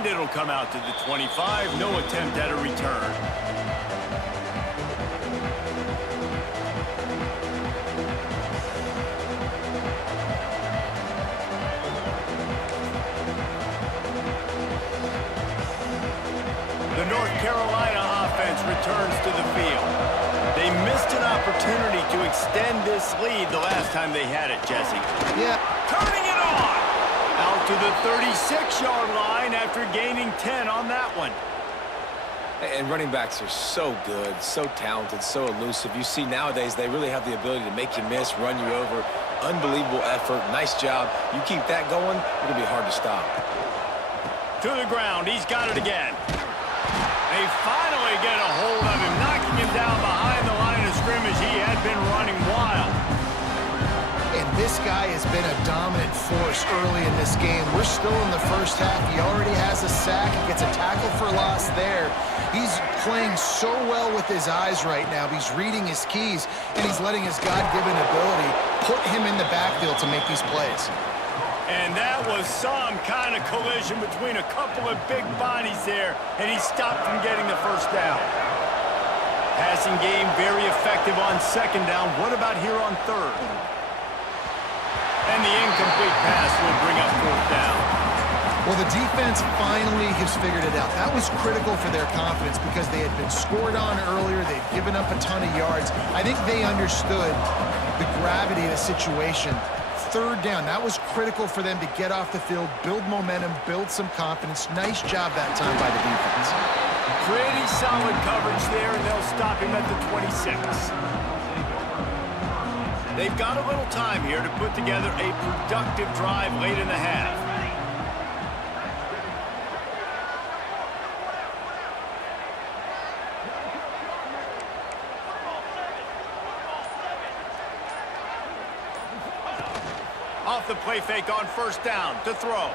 And it'll come out to the 25. No attempt at a return. The North Carolina offense returns to the field. They missed an opportunity to extend this lead the last time they had it, Jesse. Yeah. Turning it on! Out to the 36-yard line after gaining 10 on that one. And running backs are so good, so talented, so elusive. You see nowadays they really have the ability to make you miss, run you over. Unbelievable effort. Nice job. You keep that going, it'll be hard to stop. To the ground. He's got it again. They finally get a hold of him, knocking him down behind the line of scrimmage. He had been running wild. And this guy has been a dominant force early in this game. We're still in the first half. He already has a sack. He gets a tackle for loss there. He's playing so well with his eyes right now. He's reading his keys, and he's letting his God-given ability put him in the backfield to make these plays. And that was some kind of collision between a couple of big bodies there, and he stopped from getting the first down. Passing game very effective on second down. What about here on third? And the incomplete pass will bring up fourth down. Well, the defense finally has figured it out. That was critical for their confidence because they had been scored on earlier. They'd given up a ton of yards. I think they understood the gravity of the situation. Third down, that was critical for them to get off the field, build momentum, build some confidence. Nice job that time by the defense. Pretty solid coverage there, and they'll stop him at the 26. They've got a little time here to put together a productive drive late in the half. Off the play fake on first down to throw.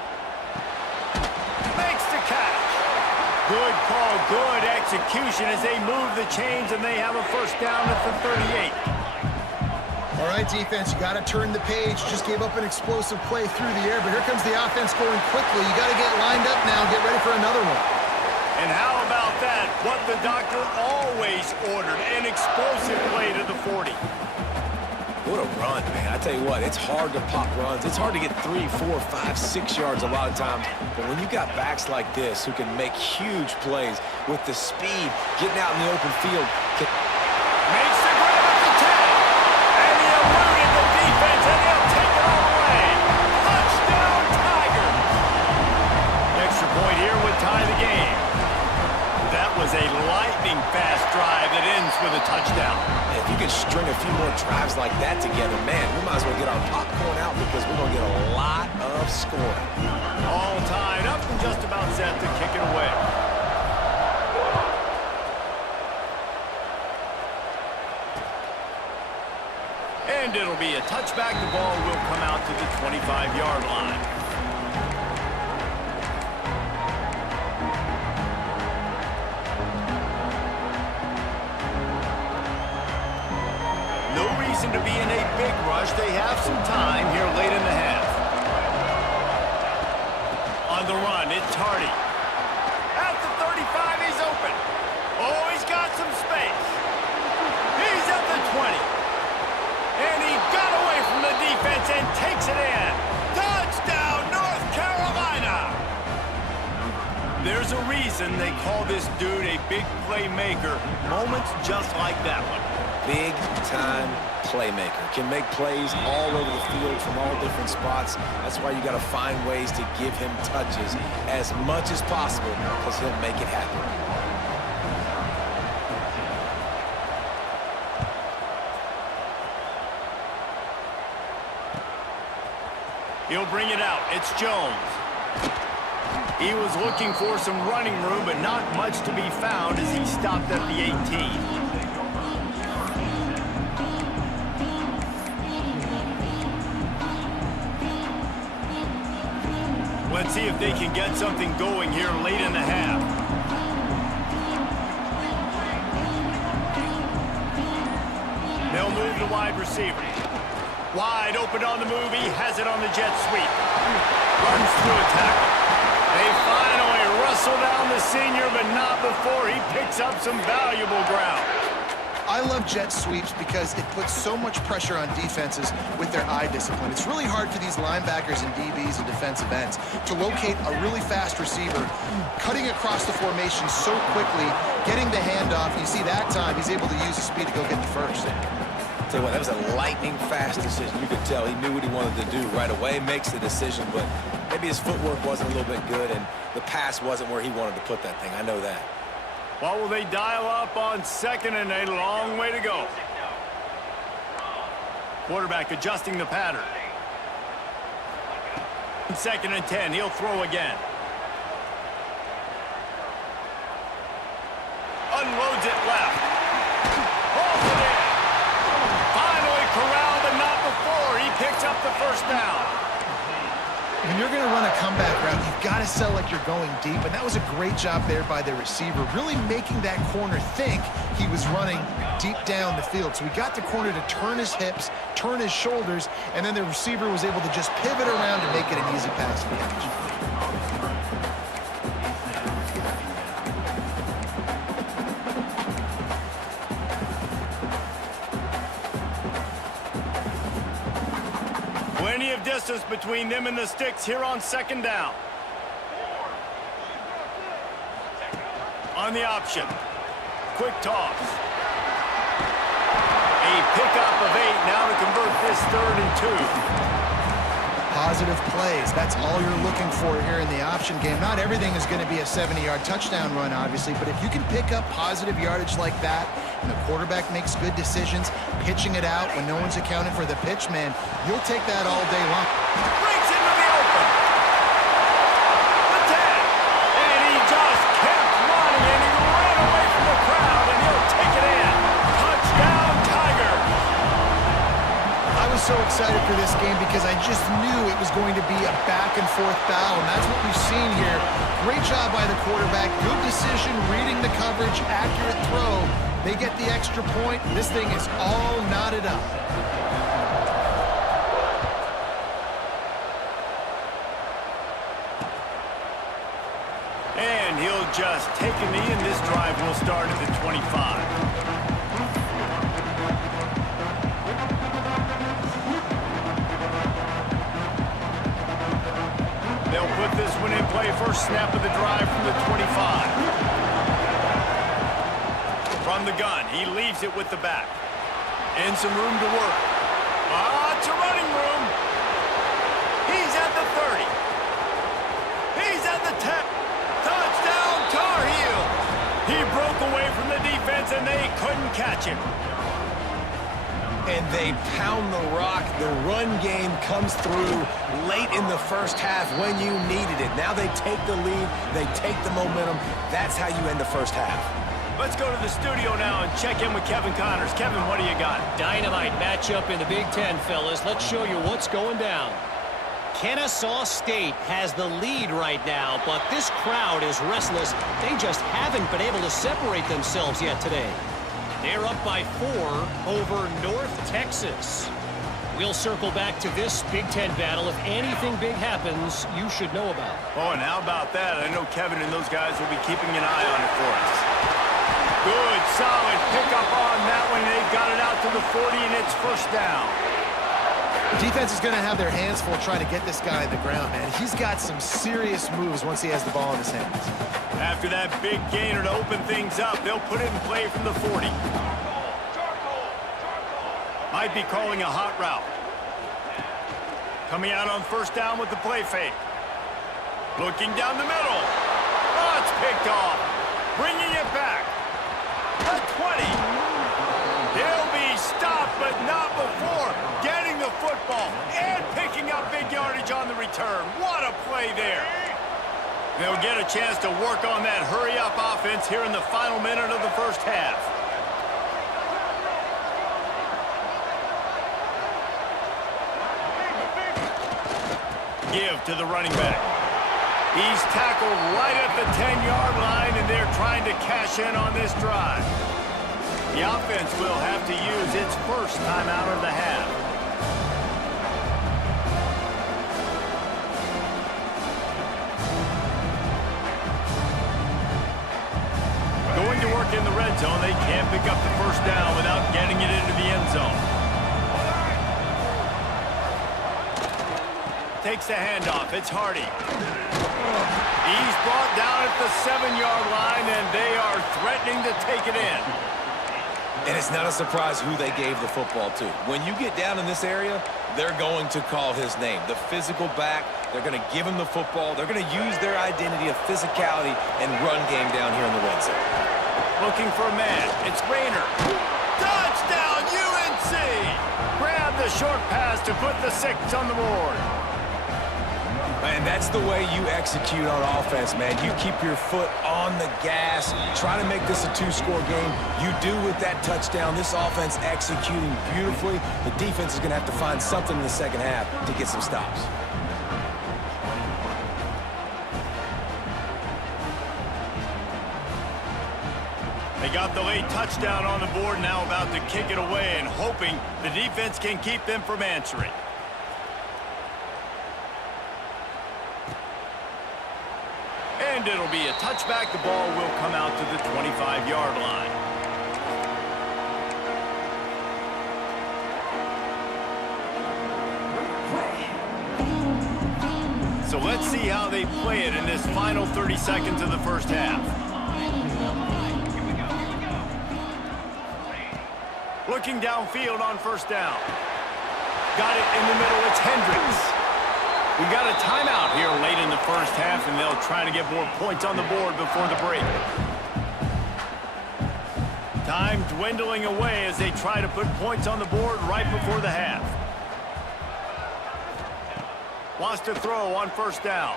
Makes the catch. Good call, good execution as they move the chains, and they have a first down at the 38. All right, defense, you got to turn the page. Just gave up an explosive play through the air, but here comes the offense going quickly. You got to get lined up now, get ready for another one. And how about that? What the doctor always ordered, an explosive play to the 40. What a run, man. I tell you what, it's hard to pop runs. It's hard to get 3, 4, 5, 6 yards a lot of times. But when you got backs like this who can make huge plays with the speed, getting out in the open field. Makes the grab at the 10. And he eluded the defense, and he'll take it all away. Touchdown, Tigers. Extra point here would tie the game. That was a lightning-fast drive that ends with a touchdown. If you could string a few more drives like that together, man, we might as well get our popcorn out because we're going to get a lot of scoring. All tied up and just about set to kick it away. And it'll be a touchback. The ball will come out to the 25-yard line. To be in a big rush. They have some time here late in the half. On the run, it's Hardy. At the 35, he's open. Oh, he's got some space. He's at the 20. And he got away from the defense and takes it in. Touchdown, North Carolina. There's a reason they call this dude a big playmaker. Moments just like that one. Big-time playmaker. Can make plays all over the field from all different spots. That's why you got to find ways to give him touches as much as possible because he'll make it happen. He'll bring it out. It's Jones. He was looking for some running room, but not much to be found as he stopped at the 18. Let's see if they can get something going here late in the half. They'll move the wide receiver. Wide open on the move. He has it on the jet sweep. Runs through a tackle. They finally wrestle down the senior, but not before he picks up some valuable ground. I love jet sweeps because it puts so much pressure on defenses with their eye discipline. It's really hard for these linebackers and DBs and defensive ends to locate a really fast receiver, cutting across the formation so quickly, getting the handoff. You see that time, he's able to use the speed to go get the first. Tell you what, that was a lightning-fast decision. You could tell he knew what he wanted to do right away, makes the decision, but maybe his footwork wasn't a little bit good, and the pass wasn't where he wanted to put that thing. I know that. What will they dial up on 2nd and a long way to go? Quarterback adjusting the pattern. 2nd and 10, he'll throw again. Unloads it left. Pulls it in. Finally corralled, but not before. He picks up the first down. When you're going to run a comeback route, you've got to sell like you're going deep, and that was a great job there by the receiver, really making that corner think he was running deep down the field. So he got the corner to turn his hips, turn his shoulders, and then the receiver was able to just pivot around and make it an easy pass and catch. Plenty of distance between them and the sticks here on 2nd down. On the option. Quick toss. A pickup of 8 now to convert this 3rd and 2. Positive plays, that's all you're looking for here in the option game. Not everything is going to be a 70-yard touchdown run, obviously, but if you can pick up positive yardage like that, and the quarterback makes good decisions, pitching it out when no one's accounting for the pitch, man, you'll take that all day long. Breaks into the open. The 10. And he just kept running, and he ran away from the crowd, and he'll take it in. Touchdown, Tigers. I was so excited for this game because I just knew it was going to be a back-and-forth battle, and that's what we've seen here. Great job by the quarterback, good decision, reading the coverage, accurate throw. They get the extra point. This thing is all knotted up. And he'll just take a knee, and this drive will start at the 25. They'll put this one in play. First snap of the drive from the 25. From the gun, he leaves it with the back. And some room to work. Lots of running room. He's at the 30. He's at the 10. Touchdown, Tar Heels. He broke away from the defense, and they couldn't catch him. And they pound the rock. The run game comes through late in the first half when you needed it. Now they take the lead. They take the momentum. That's how you end the first half. Let's go to the studio now and check in with Kevin Connors. Kevin, what do you got? Dynamite matchup in the Big Ten, fellas. Let's show you what's going down. Kennesaw State has the lead right now, but this crowd is restless. They just haven't been able to separate themselves yet today. They're up by 4 over North Texas. We'll circle back to this Big Ten battle. If anything big happens, you should know about. Oh, and how about that? I know Kevin and those guys will be keeping an eye on it for us. Good, solid pickup on that one. They've got it out to the 40, and it's first down. Defense is going to have their hands full trying to get this guy on the ground, man. He's got some serious moves once he has the ball in his hands. After that big gainer to open things up, they'll put it in play from the 40. Might be calling a hot route. Coming out on first down with the play fake. Looking down the middle. Oh, it's picked off. Bringing it back. The 20. He'll be stopped, but not before getting the football and picking up big yardage on the return. What a play there. They'll get a chance to work on that hurry-up offense here in the final minute of the first half. Give to the running back. He's tackled right at the 10-yard line, and they're trying to cash in on this drive. The offense will have to use its first timeout of the half. mark in the red zone. They can't pick up the first down without getting it into the end zone. Takes the handoff. It's Hardy. He's brought down at the 7-yard line, and they are threatening to take it in. And it's not a surprise who they gave the football to. When you get down in this area, they're going to call his name. The physical back, they're going to give him the football. They're going to use their identity of physicality and run game down here in the red zone. Looking for a man. It's Rayner. Touchdown, UNC! Grab the short pass to put the 6 on the board. And that's the way you execute on offense, man. You keep your foot on the gas, try to make this a 2-score game. You do with that touchdown. This offense executing beautifully. The defense is going to have to find something in the second half to get some stops. They got the late touchdown on the board, now about to kick it away and hoping the defense can keep them from answering. And it'll be a touchback. The ball will come out to the 25-yard line. So let's see how they play it in this final 30 seconds of the first half. Looking downfield on first down. Got it in the middle. It's Hendricks. We got a timeout here late in the first half, and they'll try to get more points on the board before the break. Time dwindling away as they try to put points on the board right before the half. Wants to throw on first down.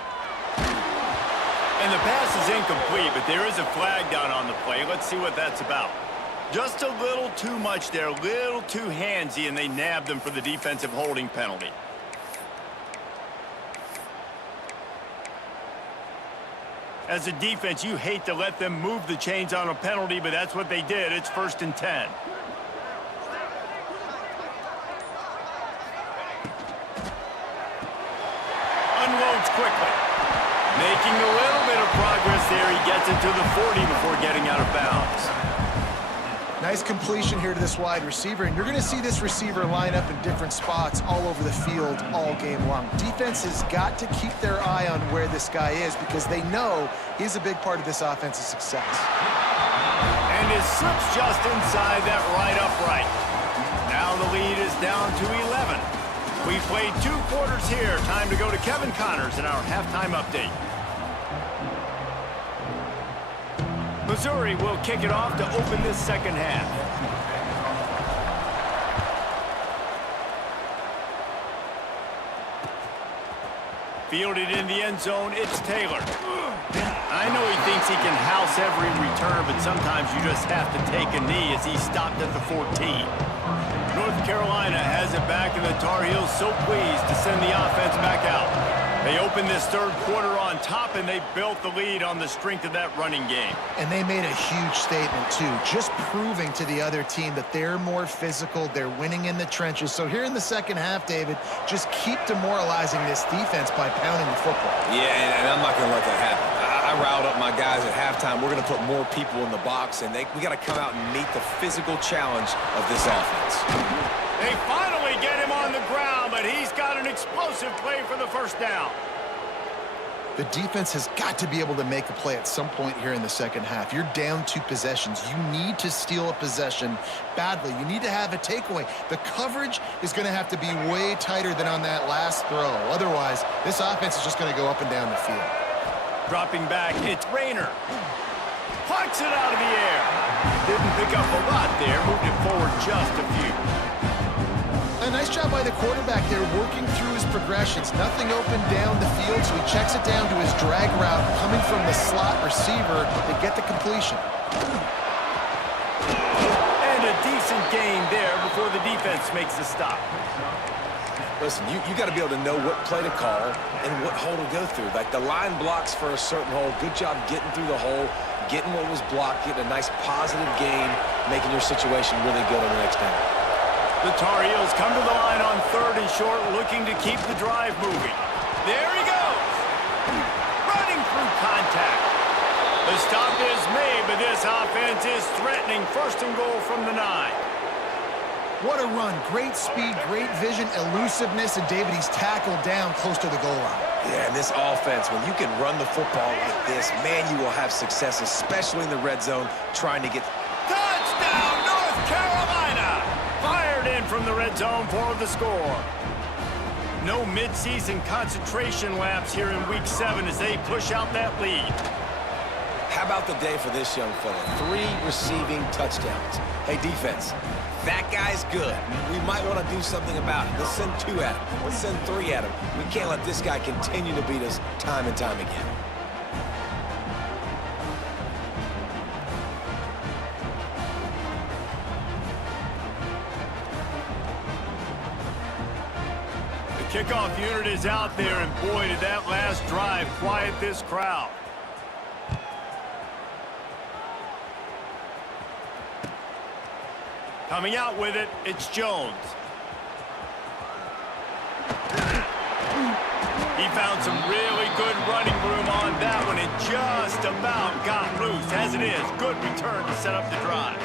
And the pass is incomplete, but there is a flag down on the play. Let's see what that's about. Just a little too much there, a little too handsy, and they nabbed them for the defensive holding penalty. As a defense, you hate to let them move the chains on a penalty, but that's what they did. It's 1st and 10. Unloads quickly. Making a little bit of progress there. He gets it to the 40 before getting out of bounds. Nice completion here to this wide receiver, and you're going to see this receiver line up in different spots all over the field all game long. Defense has got to keep their eye on where this guy is because they know he's a big part of this offense's success. And his slip's just inside that right upright. Now the lead is down to 11. We've played 2 quarters here. Time to go to Kevin Connors in our halftime update. Missouri will kick it off to open this second half. Fielded in the end zone, it's Taylor. I know he thinks he can house every return, but sometimes you just have to take a knee as he stopped at the 14. North Carolina has it back, and the Tar Heels so pleased to send the offense back out. They opened this third quarter on top, and they built the lead on the strength of that running game. And they made a huge statement, too, just proving to the other team that they're more physical, they're winning in the trenches. So here in the second half, David, just keep demoralizing this defense by pounding the football. Yeah, and I'm not going to let that happen. I riled up my guys at halftime. We're going to put more people in the box, and we got to come out and meet the physical challenge of this offense. They finally get him on the ground, but he's got an explosive play for the first down. The defense has got to be able to make a play at some point here in the second half. You're down 2 possessions. You need to steal a possession badly. You need to have a takeaway. The coverage is going to have to be way tighter than on that last throw. Otherwise, this offense is just going to go up and down the field. Dropping back, it's Rayner. Plucks it out of the air. Didn't pick up a lot there. Moved it forward just a few. A nice job by the quarterback there, working through his progressions. Nothing open down the field, so he checks it down to his drag route coming from the slot receiver to get the completion. And a decent gain there before the defense makes the stop. Listen, you got to be able to know what play to call and what hole to go through. Like the line blocks for a certain hole. Good job getting through the hole, getting what was blocked, getting a nice positive gain, making your situation really good on the next down. The Tar Heels come to the line on 3rd and short, looking to keep the drive moving. There he goes. Running through contact. The stop is made, but this offense is threatening. First and goal from the 9. What a run. Great speed, great vision, elusiveness, and David, he's tackled down close to the goal line. Yeah, and this offense, when you can run the football like this, man, you will have success, especially in the red zone, trying to get... Touchdown, North Carolina! Fired in from the red zone for the score. No midseason concentration laps here in Week 7 as they push out that lead. How about the day for this young fella? 3 receiving touchdowns. Hey, defense, that guy's good. We might want to do something about it. Let's send 2 at him. Let's send 3 at him. We can't let this guy continue to beat us time and time again. The kickoff unit is out there, and boy, did that last drive quiet this crowd. Coming out with it, it's Jones. He found some really good running room on that one and just about got loose. As it is, good return to set up the drive.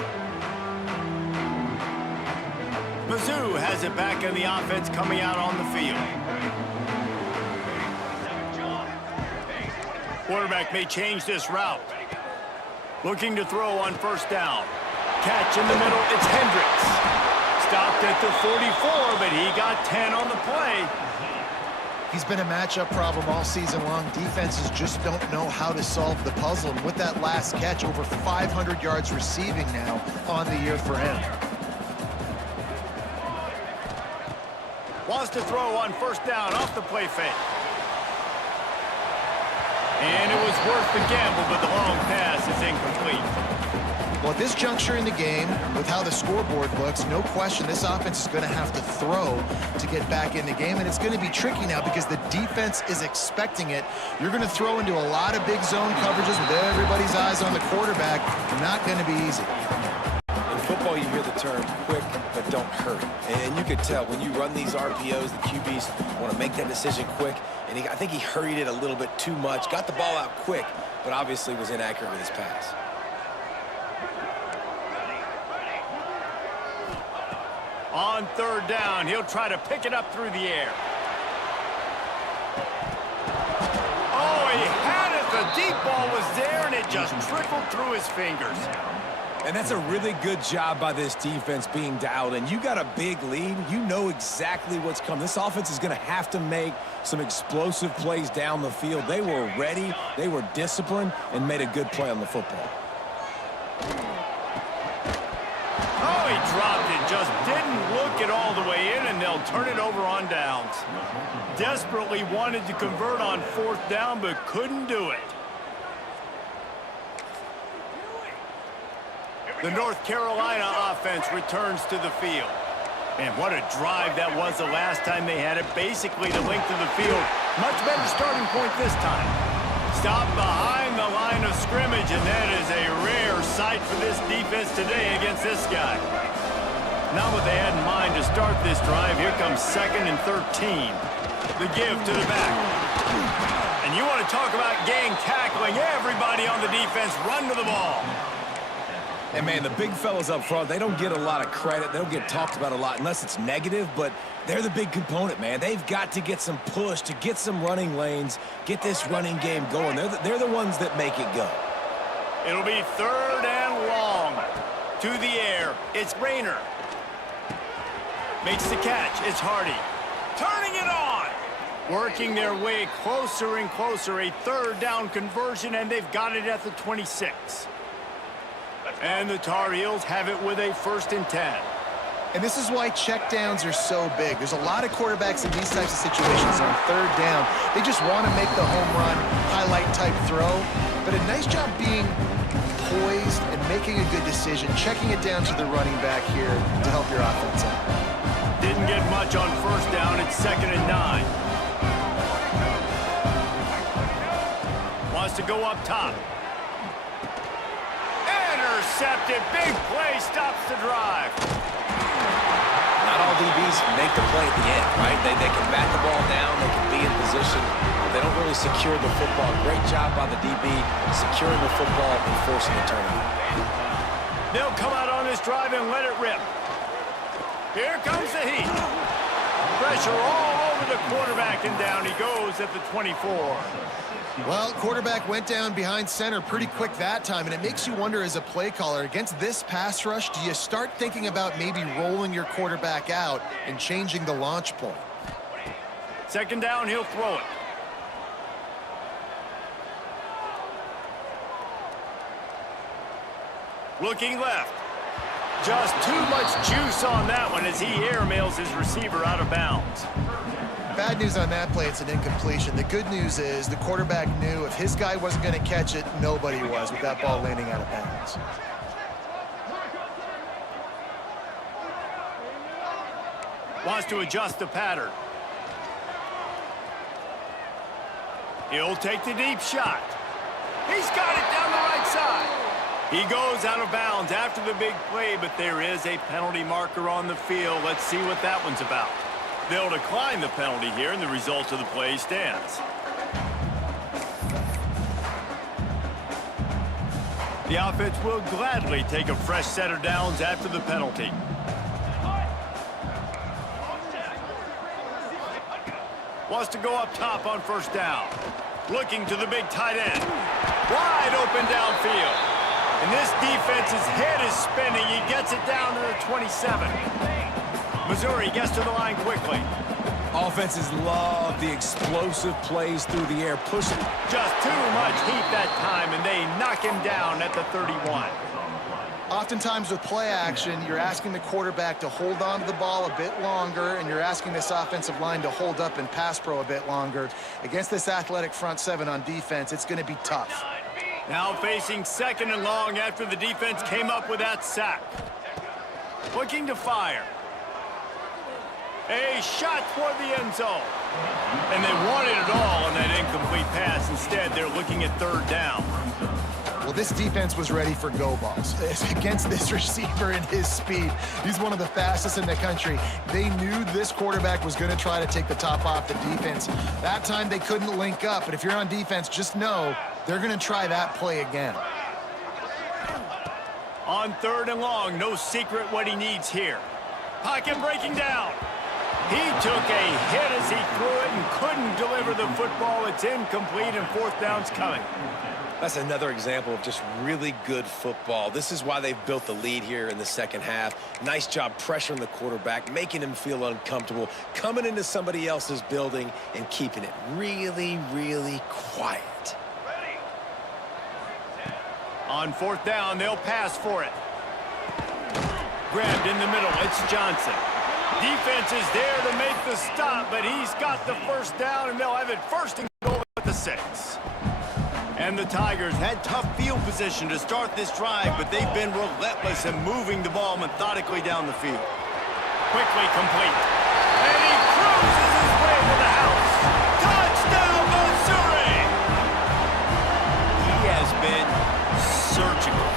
Mizzou has it back in the offense coming out on the field. Quarterback may change this route. Looking to throw on first down. Catch in the middle, it's Hendricks. Stopped at the 44, but he got 10 on the play. He's been a matchup problem all season long. Defenses just don't know how to solve the puzzle. And with that last catch, over 500 yards receiving now on the year for him. Wants to throw on first down off the play fake. And it was worth the gamble, but the long pass is incomplete. Well, at this juncture in the game, with how the scoreboard looks, no question this offense is going to have to throw to get back in the game, and it's going to be tricky now because the defense is expecting it. You're going to throw into a lot of big zone coverages with everybody's eyes on the quarterback. Not going to be easy. In football, you hear the term quick, but don't hurry. And you could tell when you run these RPOs, the QBs want to make that decision quick, and I think he hurried it a little bit too much, got the ball out quick, but obviously was inaccurate with his pass. On third down, he'll try to pick it up through the air. Oh, he had it. The deep ball was there, and it just trickled through his fingers. And that's a really good job by this defense being dialed in. You got a big lead. You know exactly what's coming. This offense is going to have to make some explosive plays down the field. They were ready, they were disciplined, and made a good play on the football. Oh, he dropped it. Just didn't look it all the way in, and they'll turn it over on downs. Desperately wanted to convert on fourth down, but couldn't do it. The North Carolina offense returns to the field. And what a drive that was the last time they had it. Basically the length of the field. Much better starting point this time. Stop behind the line of scrimmage, and that is a rare sight for this defense today against this guy. Not what they had in mind to start this drive. Here comes 2nd and 13. The give to the back. And you want to talk about gang tackling. Everybody on the defense run to the ball. And, man, the big fellas up front, they don't get a lot of credit. They don't get talked about a lot unless it's negative, but they're the big component, man. They've got to get some push, to get some running lanes, get this running game going. They're the ones that make it go. It'll be 3rd and long. To the air, it's Rayner. Makes the catch, it's Hardy. Turning it on. Working their way closer and closer. A 3rd down conversion, and they've got it at the 26. And the Tar Heels have it with a 1st and 10. And this is why checkdowns are so big. There's a lot of quarterbacks in these types of situations on 3rd down. They just want to make the home run, highlight type throw. But a nice job being poised and making a good decision, checking it down to the running back here to help your offense out. Didn't get much on 1st down. It's 2nd and 9. Wants to go up top. Intercepted. Big play stops the drive. Not all DBs make the play at the end, right? They can bat the ball down. They can be in position. They don't really secure the football. Great job by the DB securing the football and forcing the turnover. They'll come out on this drive and let it rip. Here comes the heat. Pressure all over the quarterback, and down he goes at the 24. Well, quarterback went down behind center pretty quick that time, and it makes you wonder as a play caller, against this pass rush, do you start thinking about maybe rolling your quarterback out and changing the launch point? Second down, he'll throw it. Looking left. Just too much juice on that one as he airmails his receiver out of bounds. Bad news on that play, it's an incompletion. The good news is the quarterback knew if his guy wasn't going to catch it, nobody was with that ball landing out of bounds. Wants to adjust the pattern. He'll take the deep shot. He's got it down the right side. He goes out of bounds after the big play, but there is a penalty marker on the field. Let's see what that one's about. They'll decline the penalty here, and the result of the play stands. The offense will gladly take a fresh set of downs after the penalty. Wants to go up top on first down. Looking to the big tight end. Wide open downfield. And this defense's head is spinning. He gets it down to the 27. Missouri gets to the line quickly. Offenses love the explosive plays through the air, pushing. Just too much heat that time, and they knock him down at the 31. Oftentimes with play action, you're asking the quarterback to hold on to the ball a bit longer, and you're asking this offensive line to hold up and pass pro a bit longer. Against this athletic front seven on defense, it's going to be tough. Now facing second and long after the defense came up with that sack. Looking to fire. A shot toward the end zone. And they wanted it all on that incomplete pass. Instead, they're looking at third down. Well, this defense was ready for go balls. Against this receiver and his speed, he's one of the fastest in the country. They knew this quarterback was going to try to take the top off the defense. That time they couldn't link up, but if you're on defense, just know they're going to try that play again. On third and long, no secret what he needs here. Pocket breaking down. He took a hit as he threw it and couldn't deliver the football. It's incomplete, and fourth down's coming. That's another example of just really good football. This is why they've built the lead here in the second half. Nice job pressuring the quarterback, making him feel uncomfortable, coming into somebody else's building and keeping it really, really quiet. On fourth down, they'll pass for it. Grabbed in the middle, it's Johnson. Defense is there to make the stop, but he's got the first down, and they'll have it first and goal at the 6. And the Tigers had tough field position to start this drive, but they've been relentless in moving the ball methodically down the field. Quickly complete. And he cruises his way to the house. Touchdown, Missouri! He has been surgical.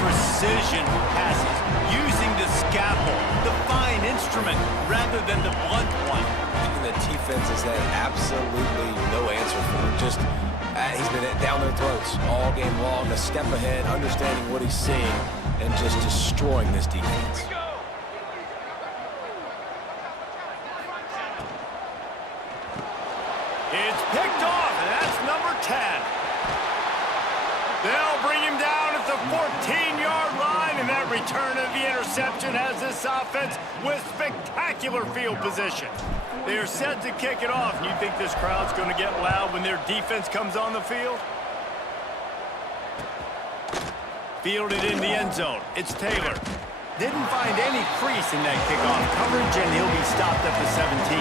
Precision passes, using the scalpel, the fine instrument, rather than the blunt one. And the defense has had absolutely no answer for him. Just he's been down their throats all game long, a step ahead, understanding what he's seeing, and just destroying this defense. It's picked off, and that's number 10. They'll bring him down at the 14-yard line, and that return of the interception has this offense with spectacular field position. They are set to kick it off. You think this crowd's going to get loud when their defense comes on the field? Fielded in the end zone. It's Taylor. Didn't find any crease in that kickoff coverage, and he'll be stopped at the 17.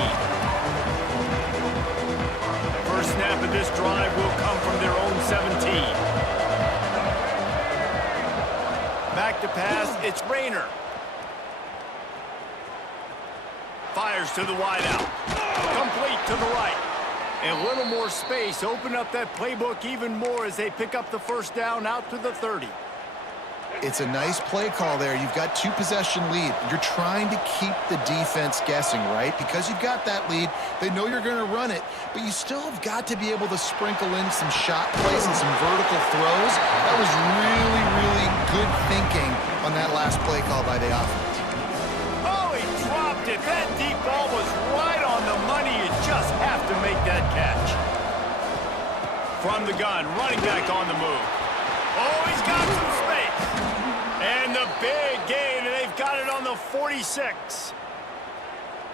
First snap of this drive will come from their own 17. Back to pass, it's Rayner. Fires to the wideout. Complete to the right. And a little more space. Open up that playbook even more as they pick up the first down out to the 30. It's a nice play call there. You've got 2-possession lead. You're trying to keep the defense guessing, right? Because you've got that lead, they know you're going to run it, but you still have got to be able to sprinkle in some shot plays and some vertical throws. That was really, really good thinking on that last play call by the offense. Oh, he dropped it. That deep ball was right on the money. You just have to make that catch. From the gun, running back on the move. Oh, he's got some space. And the big gain, and they've got it on the 46.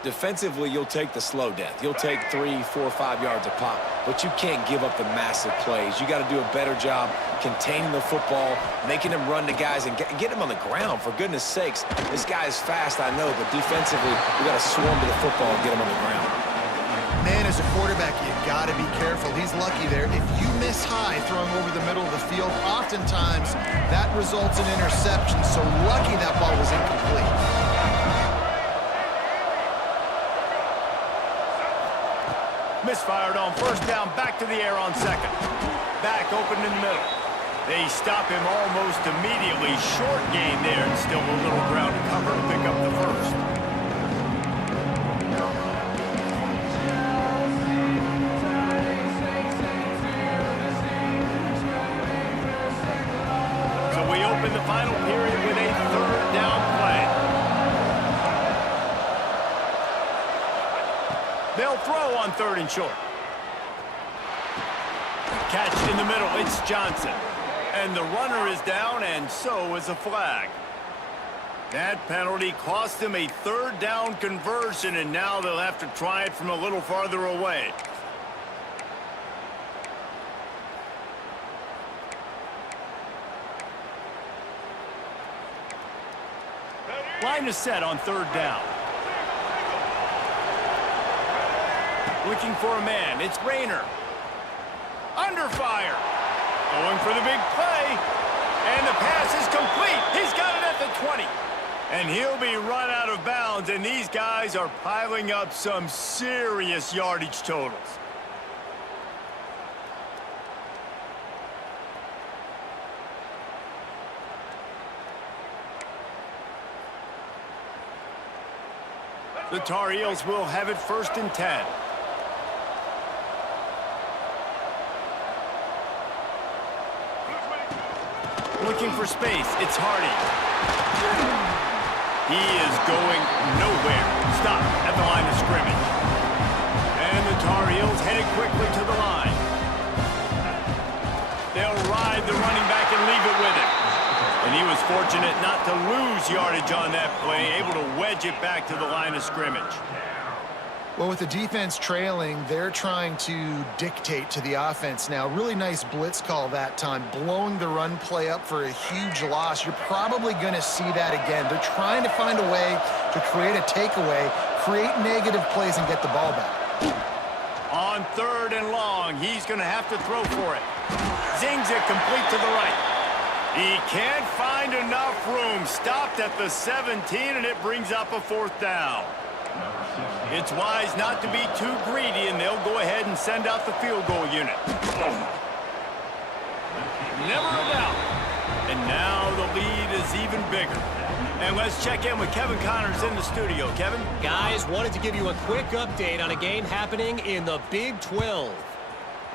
Defensively, you'll take the slow death. You'll take 3, 4, 5 yards a pop, but you can't give up the massive plays. You got to do a better job containing the football, making them run to guys, and get them on the ground. For goodness sakes, this guy is fast, I know, but defensively, we got to swarm to the football and get him on the ground. Man, as a quarterback, you got to be careful. He's lucky there. If you miss high throwing over the middle of the field, oftentimes that results in interception. So lucky that ball was incomplete. Misfired on first down, back to the air on second. Back open in the middle. They stop him almost immediately. Short gain there, and still a little ground to cover to pick up the first. In the final period with a third down play. They'll throw on 3rd and short. Catch in the middle, it's Johnson. And the runner is down, and so is a flag. That penalty cost them a 3rd down conversion, and now they'll have to try it from a little farther away. Line is set on 3rd down. Looking for a man. It's Rayner. Under fire. Going for the big play. And the pass is complete. He's got it at the 20. And he'll be run out of bounds. And these guys are piling up some serious yardage totals. The Tar Heels will have it 1st and 10. Looking for space, it's Hardy. He is going nowhere. Stop at the line of scrimmage. And the Tar Heels headed quickly to the line. They'll ride the running back and leave it with him. And he was fortunate not to lose yardage on that play, able to wedge it back to the line of scrimmage. Well, with the defense trailing, they're trying to dictate to the offense now. Really nice blitz call that time, blowing the run play up for a huge loss. You're probably going to see that again. They're trying to find a way to create a takeaway, create negative plays, and get the ball back. On 3rd and long, he's going to have to throw for it. Zings it complete to the right. He can't find enough room. Stopped at the 17, and it brings up a 4th down. It's wise not to be too greedy, and they'll go ahead and send out the field goal unit. Never a doubt. And now the lead is even bigger. And let's check in with Kevin Connors in the studio. Kevin? Guys, wanted to give you a quick update on a game happening in the Big 12.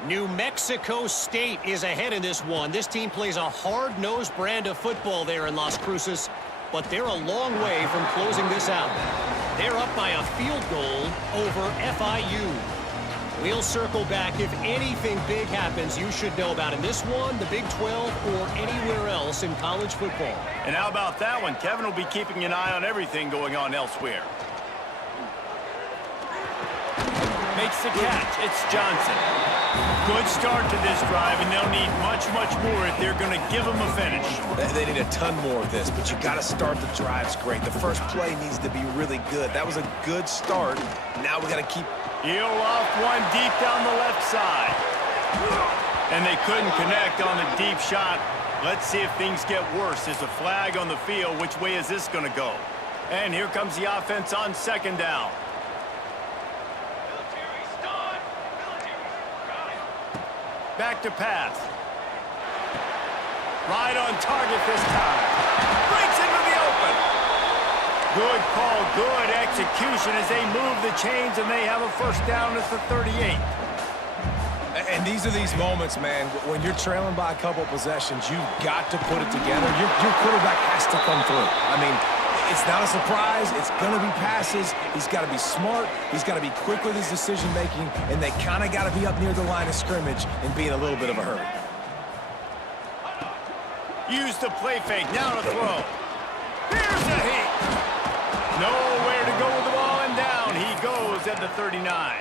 New Mexico State is ahead in this one. This team plays a hard-nosed brand of football there in Las Cruces, but they're a long way from closing this out. They're up by a field goal over FIU. We'll circle back if anything big happens you should know about in this one, the Big 12, or anywhere else in college football. And how about that one? Kevin will be keeping an eye on everything going on elsewhere. Makes the catch. It's Johnson. Good start to this drive, and they'll need much, much more if they're going to give them a finish. They need a ton more of this, but you got to start the drives great. The first play needs to be really good. That was a good start. Now we got to keep. He'll off one deep down the left side. And they couldn't connect on the deep shot. Let's see if things get worse. There's a flag on the field. Which way is this going to go? And here comes the offense on 2nd down. Back to pass. Right on target this time. Breaks into the open. Good call, good execution as they move the chains, and they have a first down at the 38. And these are these moments, man, when you're trailing by a couple possessions, you've got to put it together. Your quarterback has to come through. I mean, it's not a surprise. It's going to be passes. He's got to be smart. He's got to be quick with his decision-making, and they kind of got to be up near the line of scrimmage and be in a little bit of a hurry. Use the play fake. Now to throw. Here's a hit. Nowhere to go with the ball, and down he goes at the 39.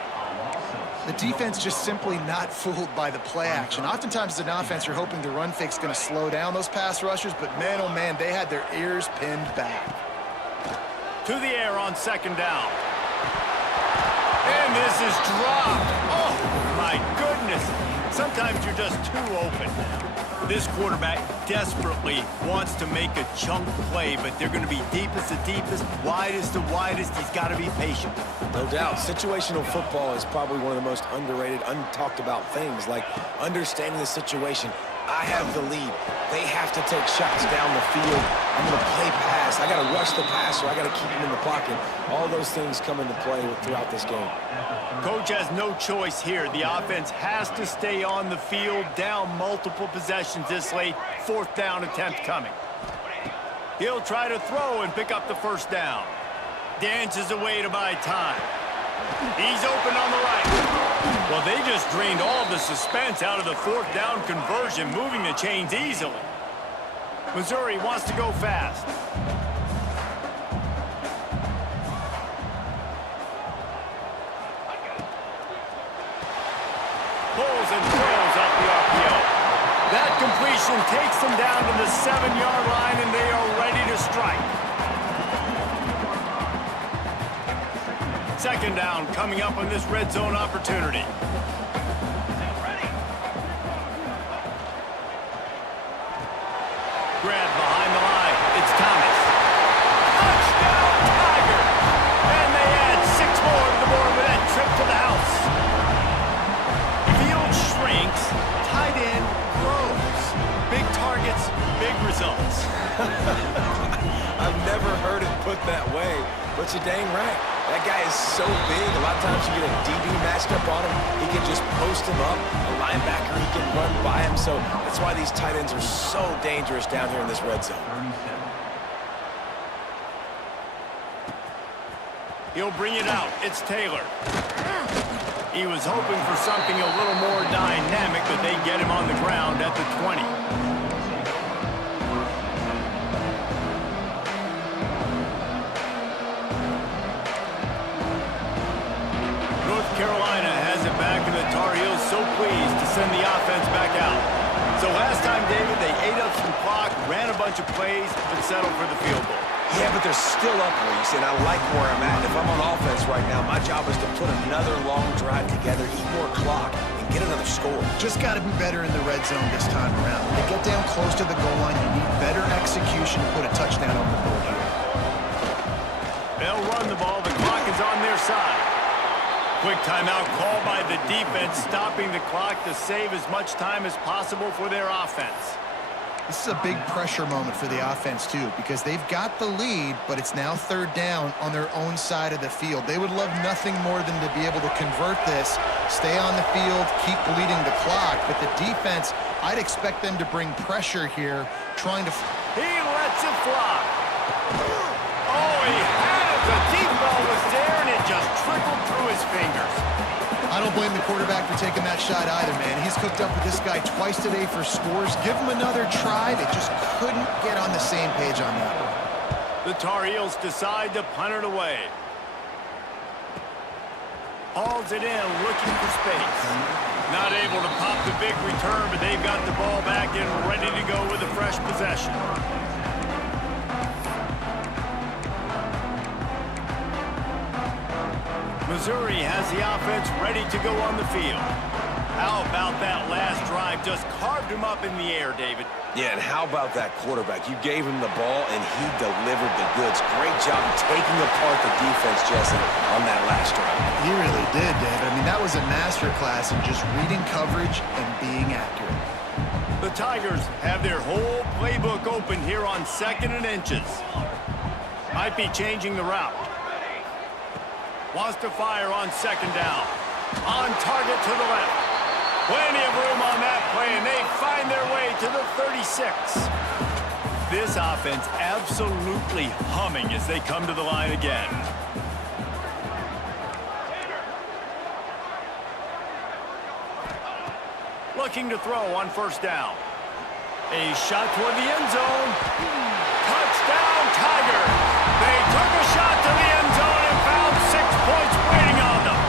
The defense just simply not fooled by the play action. Oftentimes as an offense, you're hoping the run fake's going to slow down those pass rushers, but man, oh man, they had their ears pinned back. To the air on second down. And this is dropped. Oh, my goodness. Sometimes you're just too open. This quarterback desperately wants to make a chunk play, but they're going to be deepest to deepest, widest to widest. He's got to be patient. No doubt. Situational football is probably one of the most underrated, untalked about things, like understanding the situation. I have the lead. They have to take shots down the field. I'm going to play pass. I got to rush the passer. I got to keep him in the pocket. All those things come into play throughout this game. Coach has no choice here. The offense has to stay on the field, down multiple possessions this late. Fourth down attempt coming. He'll try to throw and pick up the first down. Dances away to buy time. He's open on the right. Well, they just drained all the suspense out of the fourth down conversion, moving the chains easily. Missouri wants to go fast. Pulls and throws off the RPO. That completion takes them down to the 7-yard line, and they are ready to strike. Second down coming up on this red zone opportunity. Grab behind the line. It's Thomas. Touchdown, Tigers! And they add 6 more to the board with that trip to the house. Field shrinks, tight end grows. Big targets, big results. I've never heard it put that way, but you're dang right. That guy is so big. A lot of times you get a DB matched up on him. He can just post him up. A linebacker, he can run by him. So that's why these tight ends are so dangerous down here in this red zone. He'll bring it out. It's Taylor. He was hoping for something a little more dynamic, but they get him on the ground at the 20. Carolina has it back, and the Tar Heels so pleased to send the offense back out. So last time, David, they ate up some clock, ran a bunch of plays, but settled for the field goal. Yeah, but they're still up, Reese, and I like where I'm at. If I'm on offense right now, my job is to put another long drive together, eat more clock, and get another score. Just got to be better in the red zone this time around. When they get down close to the goal line, you need better execution to put a touchdown on the board here. They'll run the ball. The clock is on their side. Quick timeout called by the defense, stopping the clock to save as much time as possible for their offense. This is a big pressure moment for the offense, too, because they've got the lead, but it's now third down on their own side of the field. They would love nothing more than to be able to convert this, stay on the field, keep bleeding the clock. But the defense, I'd expect them to bring pressure here, trying to... He lets it fly. Oh, he had it. The deep ball was there, and it just trickled through his fingers. I don't blame the quarterback for taking that shot either, man. He's cooked up with this guy twice today for scores. Give him another try. They just couldn't get on the same page on that one. The Tar Heels decide to punt it away. Hauls it in, looking for space. Not able to pop the big return, but they've got the ball back and ready to go with a fresh possession. Missouri has the offense ready to go on the field. How about that last drive? Just carved him up in the air, David. Yeah, and how about that quarterback? You gave him the ball, and he delivered the goods. Great job taking apart the defense, Jesse, on that last drive. He really did, David. I mean, that was a masterclass in just reading coverage and being accurate. The Tigers have their whole playbook open here on 2nd and inches. Might be changing the route. Wants to fire on 2nd down. On target to the left. Plenty of room on that play, and they find their way to the 36. This offense absolutely humming as they come to the line again. Looking to throw on 1st down. A shot toward the end zone. Touchdown, Tigers! They took a shot to the end zone and found 6 points waiting on them.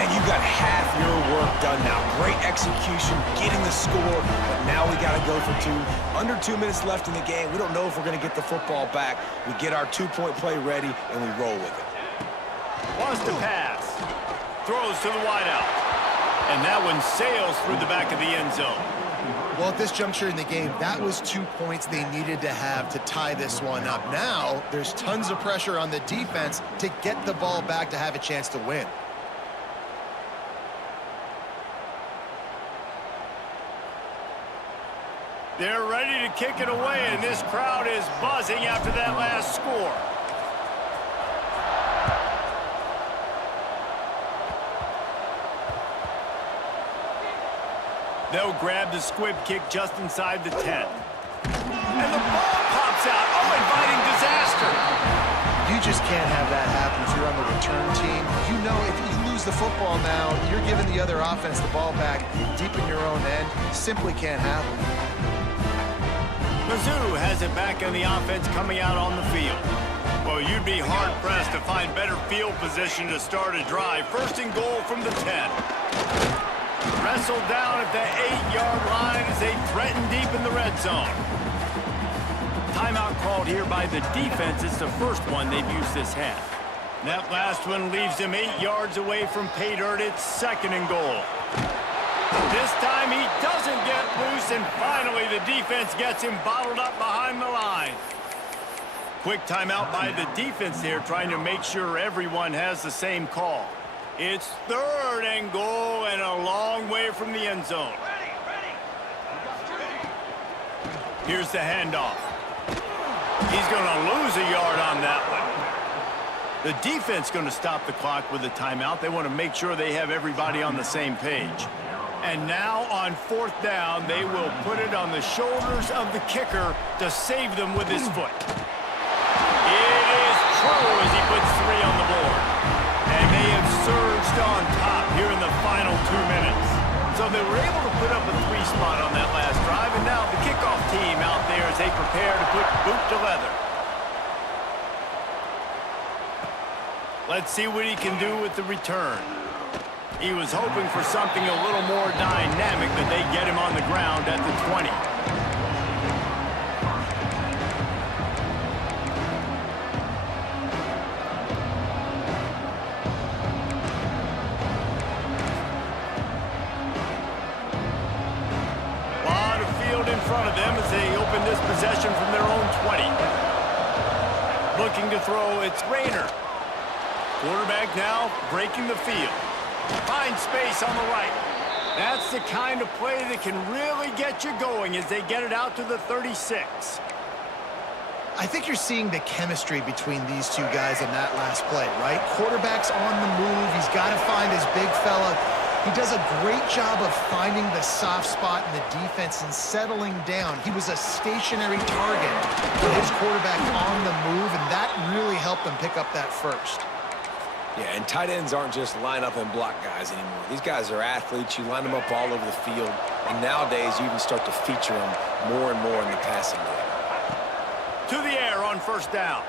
And you got half your work done now. Great execution, getting the score, but now we got to go for 2. Under 2 minutes left in the game. We don't know if we're going to get the football back. We get our 2-point play ready, and we roll with it. Wants to pass. Throws to the wideout. And that one sails through the back of the end zone. Well, at this juncture in the game, that was 2 points they needed to have to tie this one up. Now, there's tons of pressure on the defense to get the ball back to have a chance to win. They're ready to kick it away, and this crowd is buzzing after that last score. They'll grab the squib kick just inside the 10. And the ball pops out. Oh, inviting disaster. You just can't have that happen if you're on the return team. You know if you lose the football now, you're giving the other offense the ball back deep in your own end. Simply can't happen. Mizzou has it back on the offense coming out on the field. Well, you'd be hard-pressed to find better field position to start a drive. 1st and goal from the 10. Wrestled down at the 8-yard line as they threaten deep in the red zone. Timeout called here by the defense. It's the first one they've used this half. That last one leaves them 8 yards away from pay dirt. It's 2nd and goal. This time he doesn't get loose, and finally the defense gets him bottled up behind the line. Quick timeout by the defense here, trying to make sure everyone has the same call. It's 3rd and goal and a long way from the end zone. Here's the handoff. He's going to lose a yard on that one. The defense going to stop the clock with a timeout. They want to make sure they have everybody on the same page. And now on 4th down, they will put it on the shoulders of the kicker to save them with his foot. It is true as he puts 3 on the board. And they have surged on top here in the final 2 minutes. So they were able to put up a 3 spot on that last drive, and now the kickoff team out there as they prepare to put boot to leather. Let's see what he can do with the return. He was hoping for something a little more dynamic, but they get him on the ground at the 20. Lot of field in front of them as they open this possession from their own 20. Looking to throw, it's Rayner. Quarterback now breaking the field. Finds space on the right. That's the kind of play that can really get you going as they get it out to the 36. I think you're seeing the chemistry between these two guys in that last play, right? Quarterback's on the move. He's got to find his big fella. He does a great job of finding the soft spot in the defense and settling down. He was a stationary target with his quarterback on the move, and that really helped them pick up that first. Yeah, and tight ends aren't just line up and block guys anymore. These guys are athletes. You line them up all over the field. And nowadays, you even start to feature them more and more in the passing game. To the air on 1st down.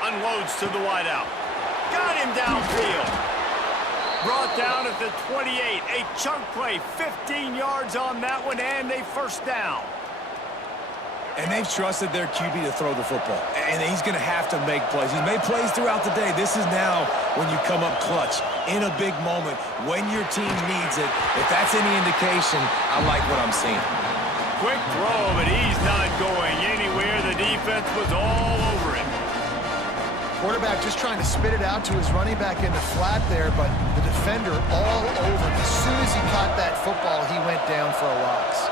Unloads to the wideout. Got him downfield. Brought down at the 28. A chunk play, 15 yards on that one, and a 1st down. And they've trusted their QB to throw the football. And he's going to have to make plays. He's made plays throughout the day. This is now when you come up clutch in a big moment when your team needs it. If that's any indication, I like what I'm seeing. Quick throw, but he's not going anywhere. The defense was all over him. Quarterback just trying to spit it out to his running back in the flat there, but the defender all over him. As soon as he caught that football, he went down for a loss.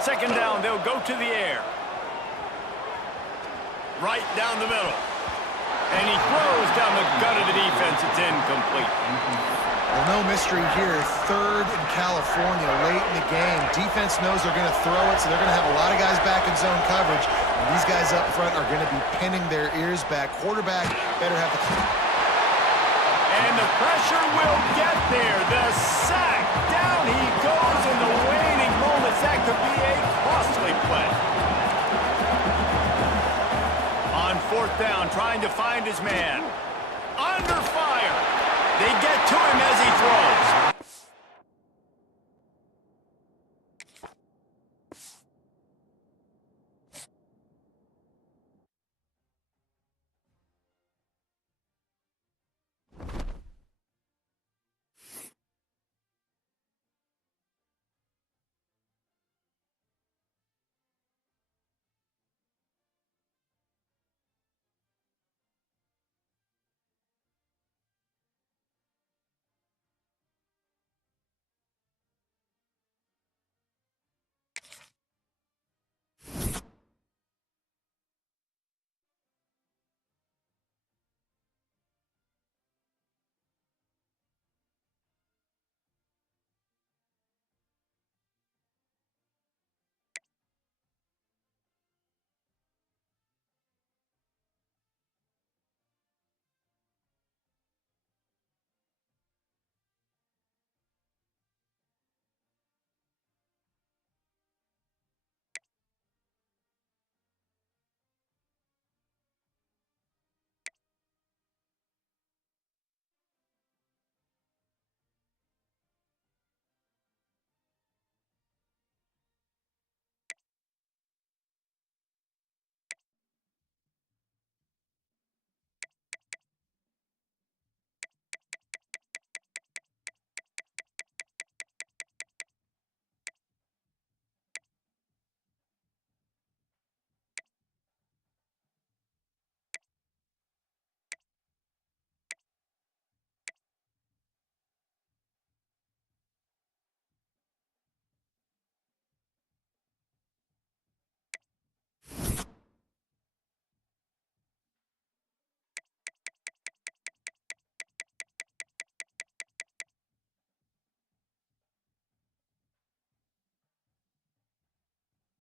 Second down, they'll go to the air. Right down the middle. And he throws down the gut of the defense. It's incomplete. Well, no mystery here. Third in California late in the game. Defense knows they're going to throw it, so they're going to have a lot of guys back in zone coverage. And these guys up front are going to be pinning their ears back. Quarterback better have the... And the pressure will get there. The sack. Down he goes in the waning moments. That could be a costly play. On fourth down, trying to find his man.